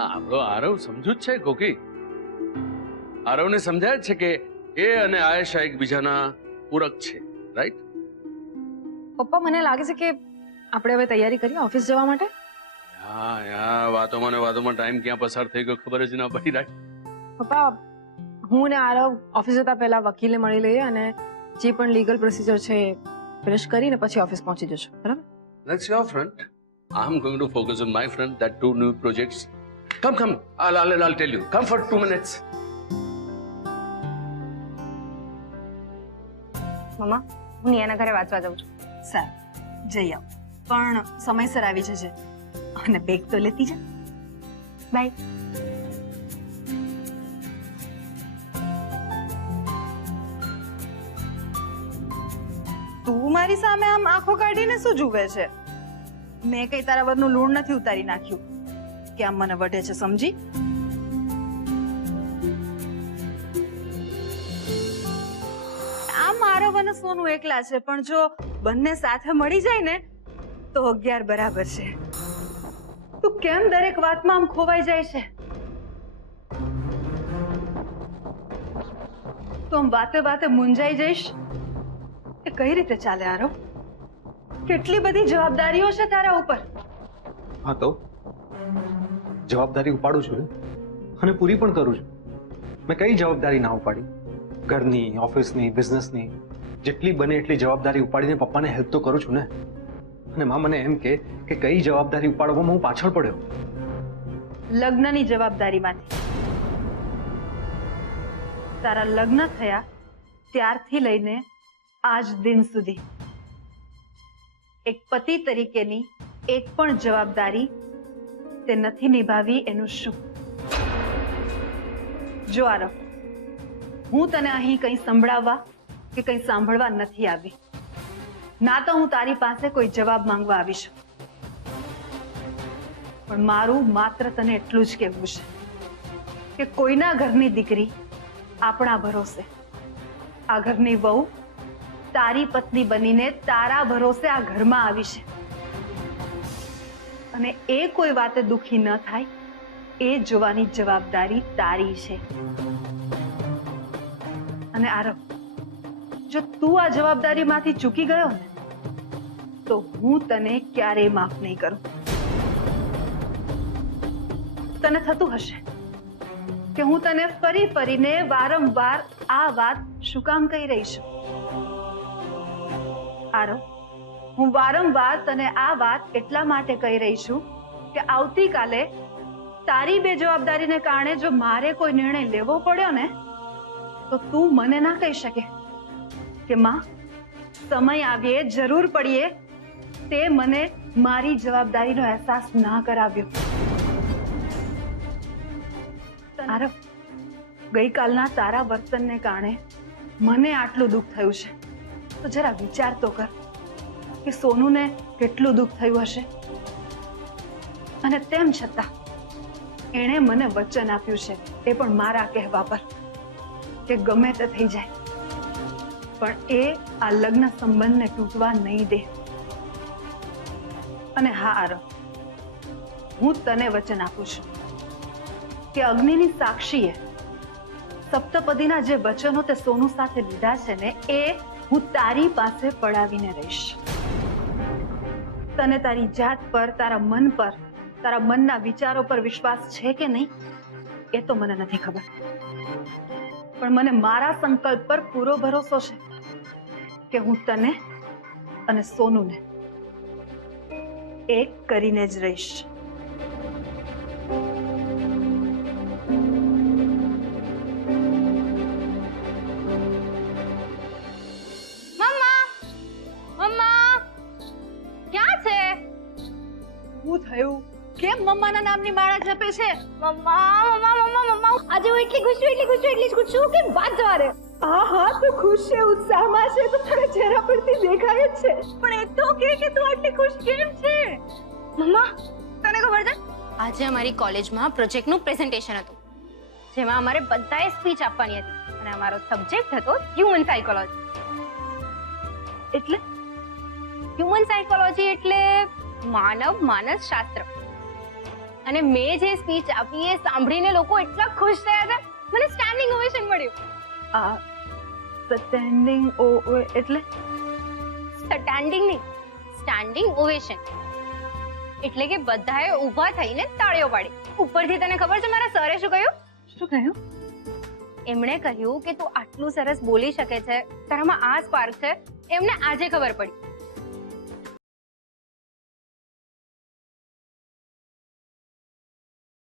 આપણો આરવ સમજુ જ છે કોકી. આરવને સમજાય છે કે એ અને આયેશા એકબીજાના પૂરક છે, રાઈટ? પપ્પા મને લાગે છે કે આપણે હવે તૈયારી કરીએ ઓફિસ જવા માટે. હા યાર, વાતોમાં ને વાતોમાં ટાઈમ ક્યાં પસાર થઈ ગયો ખબર જ ના પડી. રાઈટ પપ્પા, હું ને આરવ ઓફિસ જતા પહેલા વકીલને મળી લઈએ અને જે પણ લીગલ પ્રોસિજર છે ફિનિશ કરીને પછી ઓફિસ પહોંચી જશું, બરાબર? That's your front. I'm going to focus on my front, that 2 new projects. Come. I'll tell you. Come for 2 minutes. મમ્મા, હું નિયાના ઘરે વાંચવા જાઉં છું. સારું, જઈ આવ, પણ સમયસર આવી જજે અને બેગ તો લેતી જા. બાય. તું મારી સામે આમ આંખો કાઢીને શું જુએ છે? મેં કઈ તારા વરનું લૂણ નથી ઉતારી નાખ્યું કે આમ મને વઢે છે, સમજી? આમ આરવ અને સોનું એકલા છે, પણ જો બંને સાથે મળી જાય ને તો 11 બરાબર છે. તું કેમ દરેક વાતમાં આમ ખોવાઈ જાય છે? તું આમ વાતે મૂંઝાઈ જઈશ એ કઈ રીતે ચાલે આરવ? કેટલી બધી જવાબદારીઓ છે તારા ઉપર. હા તો જવાબદારી ઉપાડું છું અને પૂરી પણ કરું છું. મેં કઈ જવાબદારી ના ઉપાડી? ઘરની, ઓફિસની, બિઝનેસની, જેટલી બને એટલી જવાબદારી ઉપાડીને પપ્પાને હેલ્પ તો કરું છું ને. અને માં મને એમ કે કઈ જવાબદારી ઉપાડવામાં હું પાછળ પડ્યો? લગ્નની જવાબદારીમાંથી. તારા લગ્ન થયા ત્યારથી લઈને આજ દિન સુધી એક પતિ તરીકેની એક પણ જવાબદારી તે નથી નિભાવી, એનું શું? જો આરવ, હું તને અહીં કંઈ સંભળાવવા કે કંઈ સાંભળવા નથી આવી. ના તો હું તારી પાસે કોઈ જવાબ માંગવા આવી છું, પણ મારું માત્ર તને એટલું જ કહેવું છે કે કોઈના ઘરની દીકરી આપણા ભરોસે, આ ઘરની વહુ તારી પત્ની બનીને તારા ભરોસે આ ઘરમાં આવી છે, અને એ કોઈ વાતે દુખી ન થાય એ જોવાની જવાબદારી તારી છે. અને આરવ, જો તું આ જવાબદારીમાંથી ચૂકી ગયો ને તો હું તને ક્યારેય માફ નહીં કરું. તને થતું હશે કે હું તને ફરીને વારંવાર આ વાત શું કામ કહી રહી છું? આરવ, હું વારંવાર તને આ વાત એટલા માટે કહી રહી છું કે આવતીકાલે તારી બે જવાબદારીને કારણે જો મારે કોઈ નિર્ણય લેવો પડ્યો ને તો તું મને ના કહી શકે કે માં, સમય આવ્યે, જરૂર પડીએ તે મને મારી જવાબદારીનો અહેસાસ ના કરાવ્યો. આરવ, ગઈકાલના તારા વર્તનને કારણે મને આટલું દુઃખ થયું છે, તો જરા વિચાર તો કર કે સોનુને કેટલું દુઃખ થયું હશે. અને તેમ છતાં એણે મને વચન આપ્યું છે, એ પણ મારા કહેવા પર, કે ગમે તે થઈ જાય પણ એ આ લગ્ન સંબંધને તૂટવા નહીં દે. અને હા આરવ, હું તને વચન આપું છું કે અગ્નિની સાક્ષીએ સપ્તપદીના જે વચનો તે સોનુ સાથે લીધા છે ને એ હું તારી પાસે પડાવીને રહીશ. તને તારી જાત પર, તારા મન પર, તારા મનના વિચારો પર વિશ્વાસ છે કે નહીં એ તો મને નથી ખબર, પણ મને મારા સંકલ્પ પર પૂરો ભરોસો છે કે હું તને અને સોનુને એક કરીને જ રહીશ. શું થયું? કેમ મમ્માના નામની માળા જપે છે? મમ્મા, આજે હું એટલી ખુશ છું કે વાત જવા દે. હા, તું ખુશ છે, ઉત્સાહમાં છે, તો તારા ચહેરા પરથી દેખાય જ છે. પણ એ તો કે તું આટલી ખુશ કેમ છે? મમ્મા, તને ખબર છે આજે અમારી કોલેજમાં પ્રોજેક્ટનું પ્રેઝન્ટેશન હતું, જેમાં અમારે બધાએ સ્પીચ આપવાની હતી અને અમારો સબ્જેક્ટ હતો હ્યુમન સાયકોલોજી. એટલે હ્યુમન સાયકોલોજી એટલે માનવ માનસ શાસ્ત્ર. અને મેં જે સ્પીચ આપી એ સાંભળીને લોકો એટલા ખુશ થયા હતા, મને સ્ટેન્ડિંગ ઓવેશન મળ્યું. આ સ્ટેન્ડિંગ એટલે સ્ટેન્ડિંગ નહીં, સ્ટેન્ડિંગ ઓવેશન. એટલે કે બધાએ ઊભા થઈને તાળીઓ પાડી. ઉપરથી તને ખબર છે મારા સરે શું કહ્યું? શું કહ્યું? એમણે કહ્યું કે તું આટલું સરસ બોલી શકે છે, તારામાં આ સ્પાર્ક છે, એમને આજે ખબર પડી.